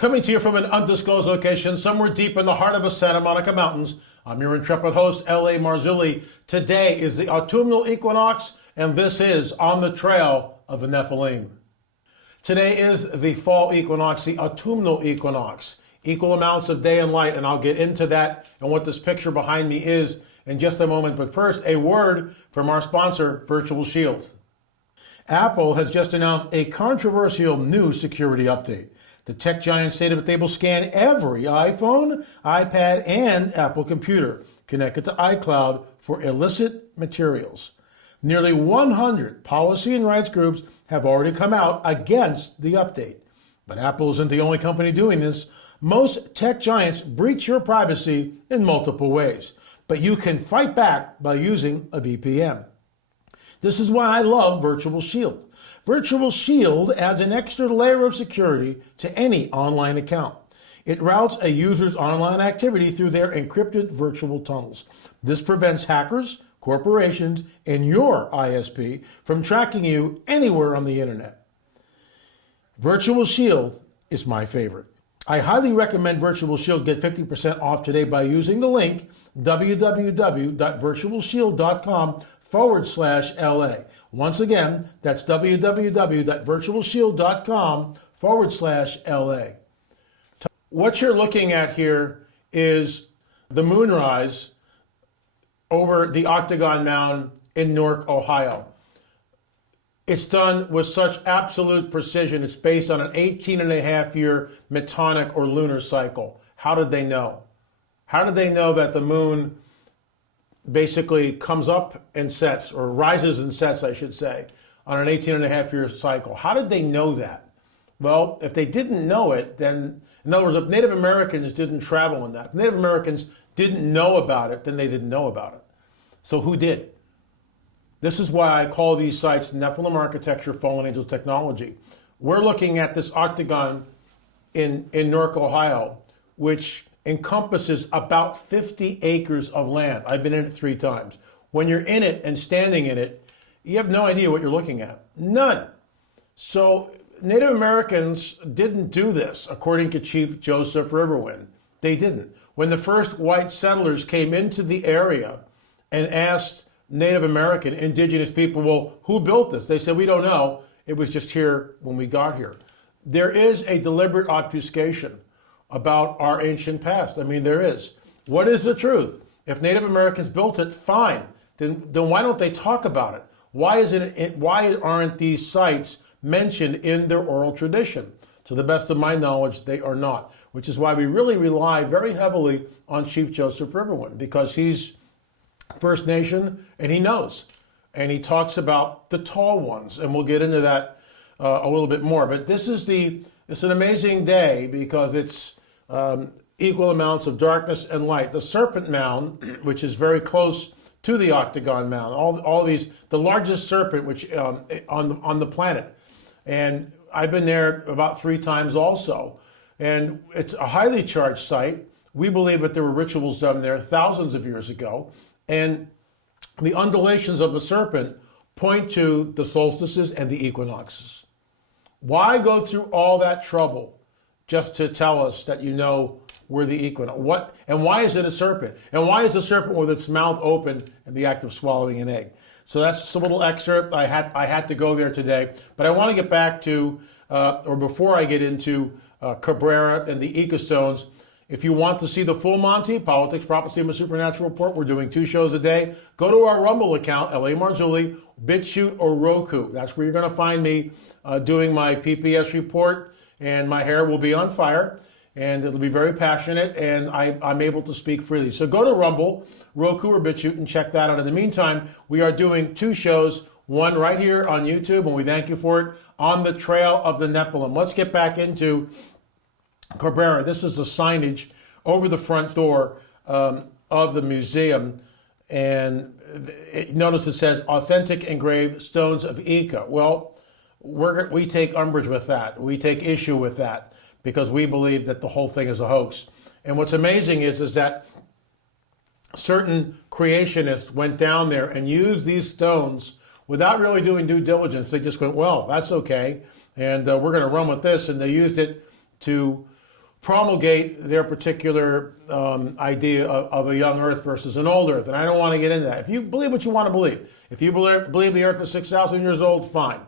Coming to you from an undisclosed location somewhere deep in the heart of the Santa Monica Mountains, I'm your intrepid host, L.A. Marzulli. Today is the Autumnal Equinox, and this is On the Trail of the Nephilim. Today is the fall equinox, the autumnal equinox. Equal amounts of day and light, and I'll get into that and what this picture behind me is in just a moment. But first, a word from our sponsor, Virtual Shield. Apple has just announced a controversial new security update. The tech giant stated that they will scan every iPhone, iPad, and Apple computer connected to iCloud for illicit materials. Nearly 100 policy and rights groups have already come out against the update. But Apple isn't the only company doing this. Most tech giants breach your privacy in multiple ways, but you can fight back by using a VPN. This is why I love Virtual Shield. Virtual Shield adds an extra layer of security to any online account. It routes a user's online activity through their encrypted virtual tunnels. This prevents hackers, corporations, and your ISP from tracking you anywhere on the internet. Virtual Shield is my favorite. I highly recommend Virtual Shield. Get 50% off today by using the link www.virtualshield.com/LA. Once again, that's www.virtualshield.com/LA. What you're looking at here is the Moonrise over the Octagon Mound in Newark, Ohio. It's done with such absolute precision. It's based on an 18-and-a-half-year metonic or lunar cycle. How did they know? How did they know that the moon basically comes up and sets, or rises and sets, I should say, on an 18-and-a-half-year cycle? How did they know that? Well, if they didn't know it, then, in other words, if Native Americans didn't travel in that, if Native Americans didn't know about it, then they didn't know about it. So who did? This is why I call these sites Nephilim architecture, fallen angel technology. We're looking at this octagon in Newark, Ohio, which encompasses about 50 acres of land. I've been in it 3 times. When you're in it and standing in it, you have no idea what you're looking at. None. So Native Americans didn't do this, according to Chief Joseph Riverwind. They didn't. When the first white settlers came into the area and asked Native American, indigenous people, well, who built this? They said, we don't know. It was just here when we got here. There is a deliberate obfuscation about our ancient past. I mean, there is. What is the truth? If Native Americans built it, fine. Then why don't they talk about it? Why aren't these sites mentioned in their oral tradition? To the best of my knowledge, they are not, which is why we really rely very heavily on Chief Joseph Riverwind, because he's First Nation and he knows. And he talks about the tall ones, and we'll get into that a little bit more. But it's an amazing day because it's equal amounts of darkness and light. The Serpent Mound, which is very close to the Octagon Mound, all these, the largest serpent which on the planet. And I've been there about 3 times also. And it's a highly charged site. We believe that there were rituals done there thousands of years ago. And the undulations of the serpent point to the solstices and the equinoxes. Why go through all that trouble just to tell us that you know we're the equinox? What, and why is it a serpent? And why is the serpent with its mouth open in the act of swallowing an egg? So that's a little excerpt. I had to go there today. But I want to get back to, or before I get into Cabrera and the Inca stones, if you want to see the full Monty, Politics, Prophecy, and the Supernatural Report, we're doing 2 shows a day. Go to our Rumble account, L.A. Marzulli, BitChute, or Roku. That's where you're going to find me doing my pp&s report, and my hair will be on fire, and it'll be very passionate, and I'm able to speak freely. So go to Rumble, Roku, or BitChute, and check that out. In the meantime, we are doing 2 shows, one right here on YouTube, and we thank you for it, On the Trail of the Nephilim. Let's get back into Cabrera. This is the signage over the front door of the museum, and notice it says authentic engraved stones of Inca. Well, we take umbrage with that. We take issue with that because we believe that the whole thing is a hoax. And what's amazing is that certain creationists went down there and used these stones without really doing due diligence. They just went, well, that's okay, and we're going to run with this. And they used it to promulgate their particular idea of a young Earth versus an old Earth, and I don't want to get into that. If you believe what you want to believe, if you believe the Earth is 6,000 years old, fine.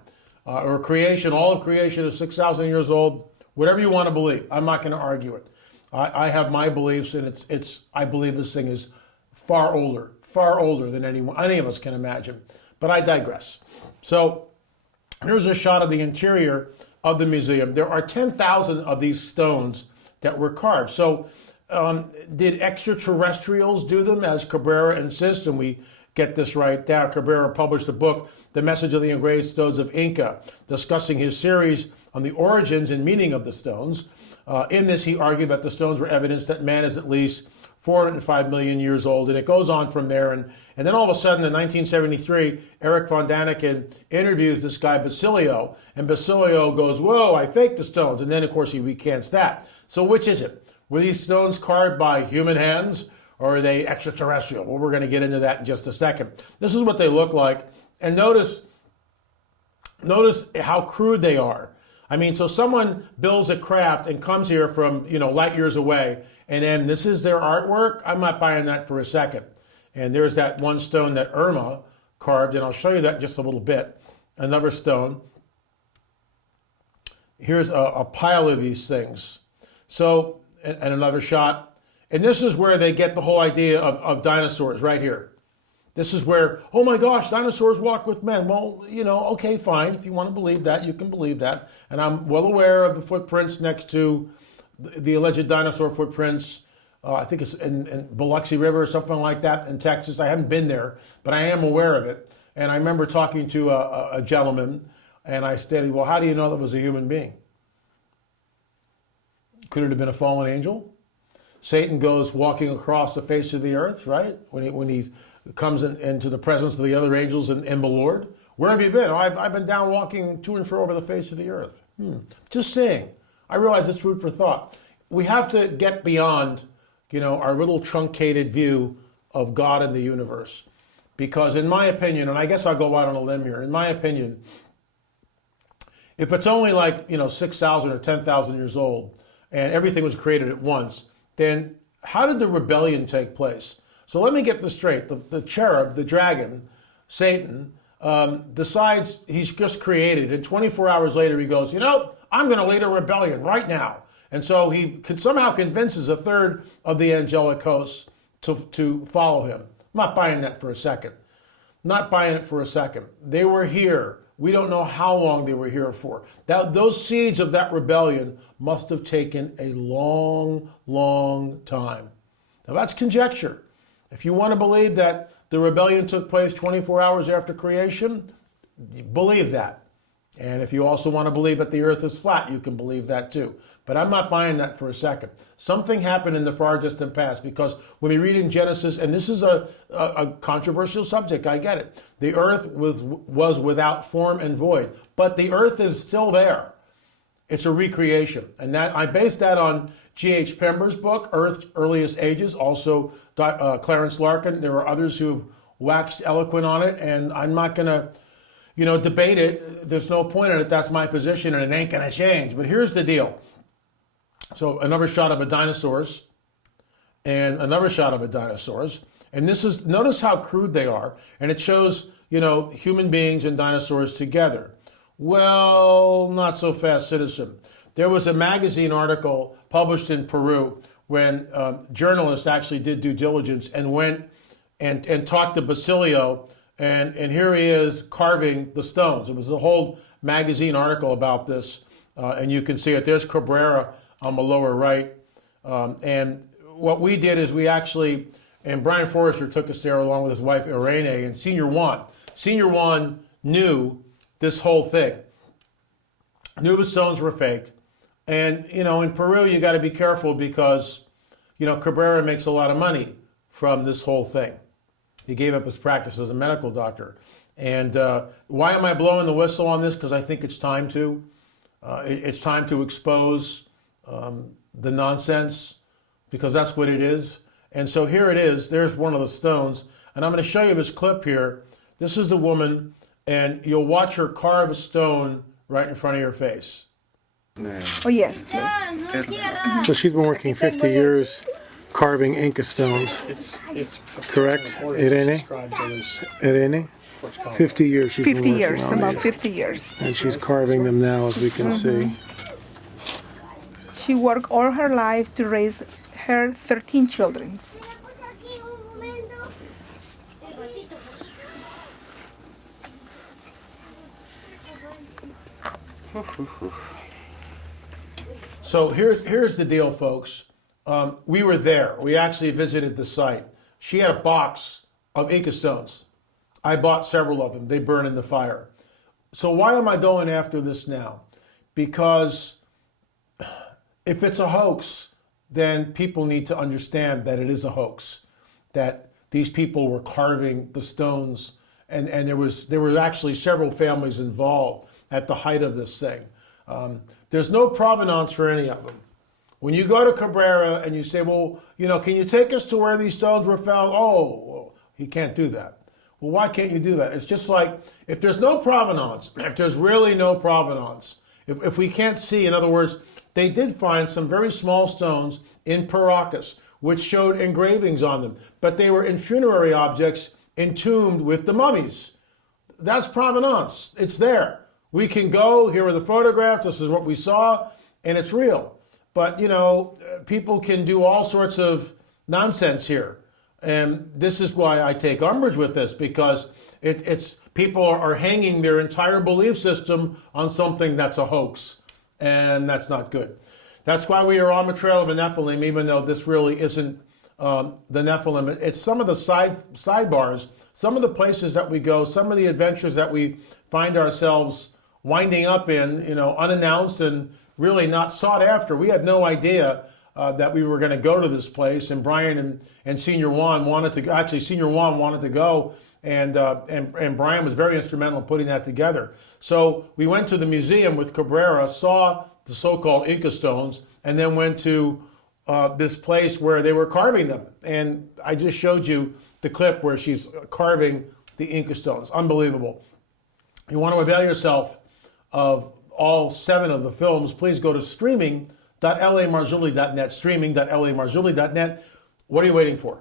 Or creation, all of creation is 6,000 years old, whatever you want to believe. I'm not going to argue it. I have my beliefs, and I believe this thing is far older than any of us can imagine. But I digress. So here's a shot of the interior of the museum. There are 10,000 of these stones that were carved. So did extraterrestrials do them, as Cabrera insists? And we get this right down. Cabrera published a book, The Message of the Engraved Stones of Inca, discussing his series on the origins and meaning of the stones. In this, he argued that the stones were evidence that man is at least 405 million years old, and it goes on from there. And then all of a sudden, in 1973, Eric von Daniken interviews this guy Basilio, and Basilio goes, "Whoa, I faked the stones." And then, of course, he recants that. So which is it? Were these stones carved by human hands, or are they extraterrestrial? Well, we're going to get into that in just a second. This is what they look like, and notice how crude they are. I mean, so someone builds a craft and comes here from, light years away, and then this is their artwork. I'm not buying that for a second. And there's that one stone that Irma carved, and I'll show you that in just a little bit. Another stone. Here's a pile of these things. So, and another shot. And this is where they get the whole idea of dinosaurs, right here. This is where, oh my gosh, dinosaurs walk with men. Well, okay, fine. If you want to believe that, you can believe that. And I'm well aware of the footprints next to the alleged dinosaur footprints. I think it's in Biloxi River or something like that in Texas. I haven't been there, but I am aware of it. And I remember talking to a gentleman, and I stated, well, how do you know that was a human being? Could it have been a fallen angel? Satan goes walking across the face of the earth, right? When he comes into the presence of the other angels and the Lord. Where have you been? Oh, I've been down walking to and fro over the face of the earth. Just saying. I realize it's food for thought. We have to get beyond, our little truncated view of God and the universe. Because in my opinion, and I guess I'll go out on a limb here, in my opinion, if it's only 6,000 or 10,000 years old and everything was created at once, then how did the rebellion take place? So let me get this straight. The cherub, the dragon, Satan, decides he's just created, and 24 hours later he goes, I'm going to lead a rebellion right now. And so he somehow convinces a third of the angelic hosts to follow him. I'm not buying that for a second. Not buying it for a second. They were here. We don't know how long they were here for. Those seeds of that rebellion must have taken a long, long time. Now that's conjecture. If you want to believe that the rebellion took place 24 hours after creation, believe that. And if you also want to believe that the earth is flat, you can believe that too. But I'm not buying that for a second. Something happened in the far distant past, because when we read in Genesis, and this is a controversial subject, I get it. The earth was without form and void, but the earth is still there. It's a recreation. And that I based that on G.H. Pember's book, Earth's Earliest Ages, also Clarence Larkin. There are others who've waxed eloquent on it, and I'm not going to debate it. There's no point in it. That's my position, and it ain't going to change. But here's the deal. So another shot of a dinosaurs, and another shot of a dinosaurs. And notice how crude they are. And it shows, human beings and dinosaurs together. Well, not so fast, citizen. There was a magazine article published in Peru when journalists actually did due diligence and went and talked to Basilio. And here he is carving the stones. It was a whole magazine article about this. And you can see it. There's Cabrera on the lower right. And what we did is we actually, and Brian Forrester took us there along with his wife Irene and Senior Juan knew this whole thing. Knew the stones were fake. And, in Peru, you got to be careful because, Cabrera makes a lot of money from this whole thing. He gave up his practice as a medical doctor. And why am I blowing the whistle on this? Because I think it's time to. It's time to expose the nonsense, because that's what it is. And so here it is. There's one of the stones. And I'm going to show you this clip here. This is the woman, and you'll watch her carve a stone right in front of your face. Oh, yes, please. So she's been working 50 years carving Inca stones. It's Correct? Irene? Irene? 50 years she's 50 been working years, on about these. 50 years. And she's carving them now, as we can see. She worked all her life to raise her 13 children. So here's the deal, folks. We were there. We actually visited the site. She had a box of Inca stones. I bought several of them. They burn in the fire. So why am I going after this now? Because if it's a hoax, then people need to understand that it is a hoax, that these people were carving the stones, and there were actually several families involved at the height of this thing. There's no provenance for any of them. When you go to Cabrera and you say, well, can you take us to where these stones were found? Oh, well, he can't do that. Well, why can't you do that? It's just like, if there's no provenance, if there's really no provenance, if we can't see, in other words, they did find some very small stones in Paracas, which showed engravings on them, but they were in funerary objects entombed with the mummies. That's provenance. It's there. We can go, here are the photographs, this is what we saw, and it's real. But, people can do all sorts of nonsense here. And this is why I take umbrage with this, because it's people are hanging their entire belief system on something that's a hoax, and that's not good. That's why we are on the trail of the Nephilim, even though this really isn't the Nephilim. It's some of the sidebars, some of the places that we go, some of the adventures that we find ourselves winding up in, unannounced and really not sought after. We had no idea that we were going to go to this place, and Brian and Senior Juan wanted to. Actually, Senior Juan wanted to go, and Brian was very instrumental in putting that together. So we went to the museum with Cabrera, saw the so-called Inca stones, and then went to this place where they were carving them. And I just showed you the clip where she's carving the Inca stones. Unbelievable. You want to avail yourself of all 7 of the films, please go to streaming.lamarzulli.net, streaming.lamarzulli.net. What are you waiting for?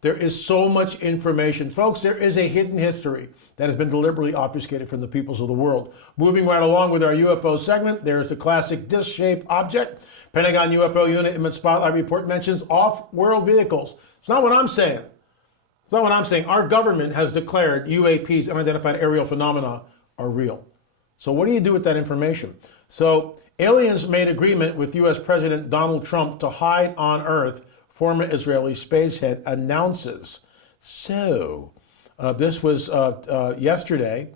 There is so much information. Folks, there is a hidden history that has been deliberately obfuscated from the peoples of the world. Moving right along with our UFO segment, there is the classic disc-shaped object. Pentagon UFO unit image spotlight report mentions off-world vehicles. It's not what I'm saying. It's not what I'm saying. Our government has declared UAPs, unidentified aerial phenomena, are real. So what do you do with that information? So aliens made agreement with U.S. President Donald Trump to hide on Earth, former Israeli spacehead announces. So this was yesterday,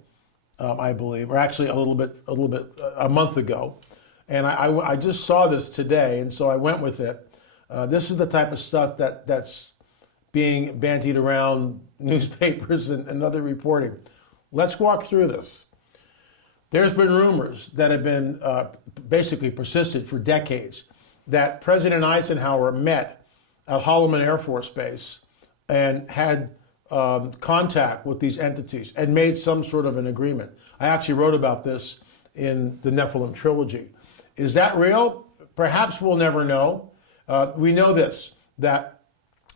I believe, or actually a month ago. And I just saw this today, and so I went with it. This is the type of stuff that's being bandied around newspapers and other reporting. Let's walk through this. There's been rumors that have been basically persisted for decades that President Eisenhower met at Holloman Air Force Base and had contact with these entities and made some sort of an agreement. I actually wrote about this in the Nephilim trilogy. Is that real? Perhaps we'll never know. We know this, that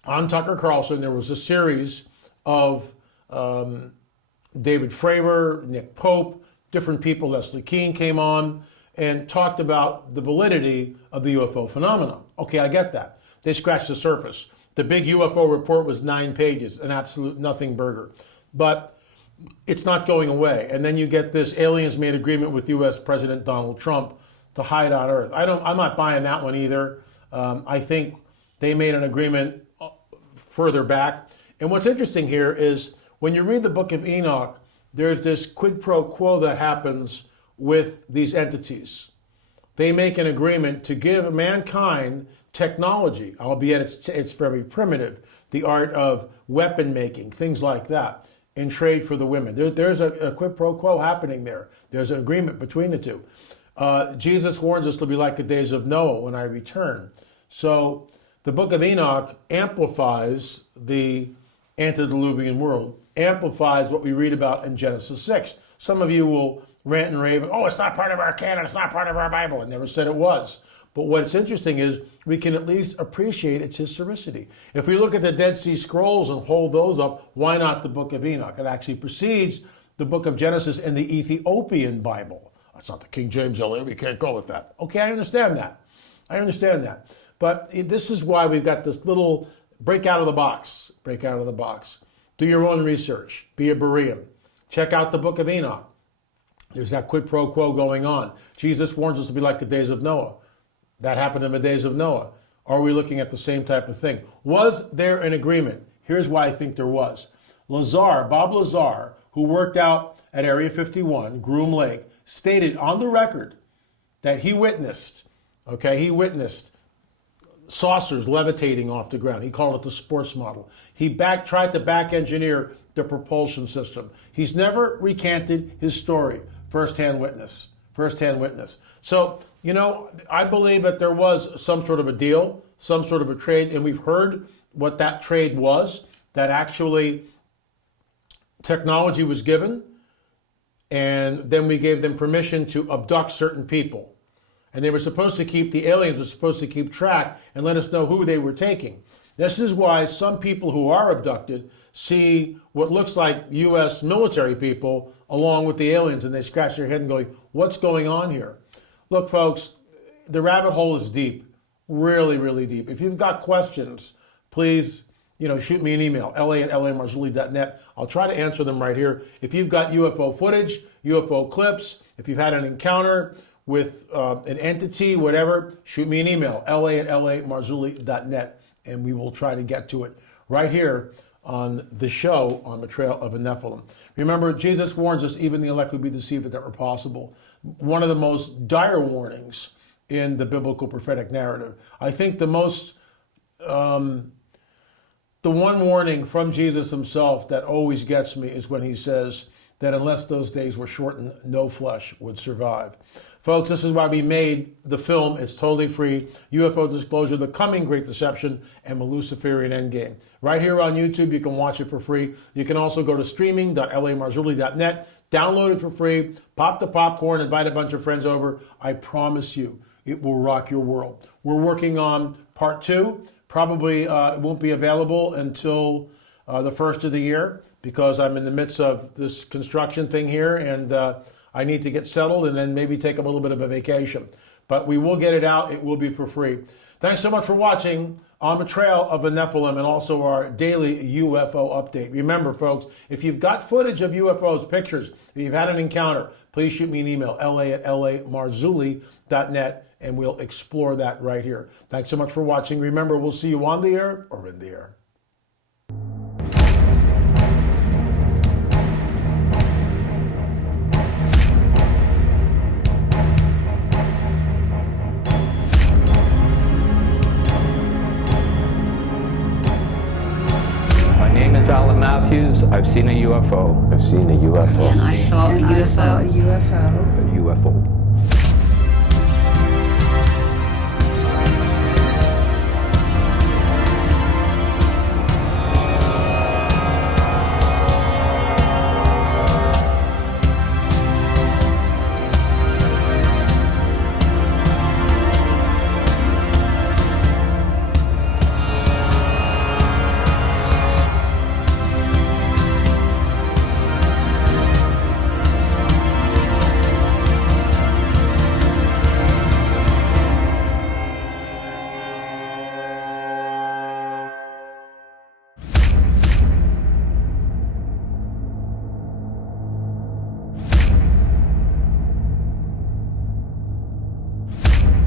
on Tucker Carlson there was a series of David Fravor, Nick Pope, different people, Leslie Keane came on and talked about the validity of the UFO phenomenon. Okay, I get that. They scratched the surface. The big UFO report was 9 pages, an absolute nothing burger. But it's not going away. And then you get this aliens made agreement with U.S. President Donald Trump to hide on Earth. I'm not buying that one either. I think they made an agreement further back. And what's interesting here is when you read the Book of Enoch, there's this quid pro quo that happens with these entities. They make an agreement to give mankind technology, albeit it's very primitive, the art of weapon making, things like that, in trade for the women. There's a quid pro quo happening there. There's an agreement between the two. Jesus warns us to be like the days of Noah when I return. So the Book of Enoch amplifies the antediluvian world, amplifies what we read about in Genesis 6. Some of you will rant and rave, oh, it's not part of our canon, it's not part of our Bible. I never said it was. But what's interesting is we can at least appreciate its historicity. If we look at the Dead Sea Scrolls and hold those up, why not the Book of Enoch? It actually precedes the Book of Genesis in the Ethiopian Bible. That's not the King James LA, we can't go with that. Okay, I understand that. But this is why we've got this little break out of the box. Do your own research. Be a Berean. Check out the Book of Enoch. There's that quid pro quo going on. Jesus warns us to be like the days of Noah. That happened in the days of Noah. Are we looking at the same type of thing? Was there an agreement? Here's why I think there was. Bob Lazar, who worked out at Area 51, Groom Lake, stated on the record that he witnessed saucers levitating off the ground. He called it the sports model. He tried to back engineer the propulsion system. He's never recanted his story. First-hand witness. So, I believe that there was some sort of a deal, some sort of a trade, and we've heard what that trade was, that actually technology was given, and then we gave them permission to abduct certain people. And the aliens were supposed to keep track and let us know who they were taking. This is why some people who are abducted see what looks like U.S. military people along with the aliens, and they scratch their head and going, what's going on here? Look, folks, the rabbit hole is deep, really, really deep. If you've got questions, please, shoot me an email, la@lamarzulli.net. I'll try to answer them right here. If you've got UFO footage, UFO clips, if you've had an encounter with an entity, whatever, shoot me an email, la@lamarzulli.net, and we will try to get to it right here on the show on the Trail of a Nephilim. Remember, Jesus warns us even the elect would be deceived if that were possible. One of the most dire warnings in the biblical prophetic narrative. I think the one warning from Jesus himself that always gets me is when he says that unless those days were shortened, no flesh would survive. Folks, this is why we made the film. It's totally free. UFO Disclosure, The Coming Great Deception, and the Luciferian Endgame. Right here on YouTube, you can watch it for free. You can also go to streaming.lamarzulli.net, download it for free, pop the popcorn, invite a bunch of friends over. I promise you, it will rock your world. We're working on part 2. Probably it won't be available until the first of the year because I'm in the midst of this construction thing here, and I need to get settled and then maybe take a little bit of a vacation. But we will get it out. It will be for free. Thanks so much for watching On the Trail of a Nephilim and also our daily UFO update. Remember, folks, if you've got footage of UFOs, pictures, if you've had an encounter, please shoot me an email, la@lamarzulli.net, and we'll explore that right here. Thanks so much for watching. Remember, we'll see you on the air or in the air. Matthews, I've seen a UFO. I've seen a UFO. And I saw a UFO. A UFO.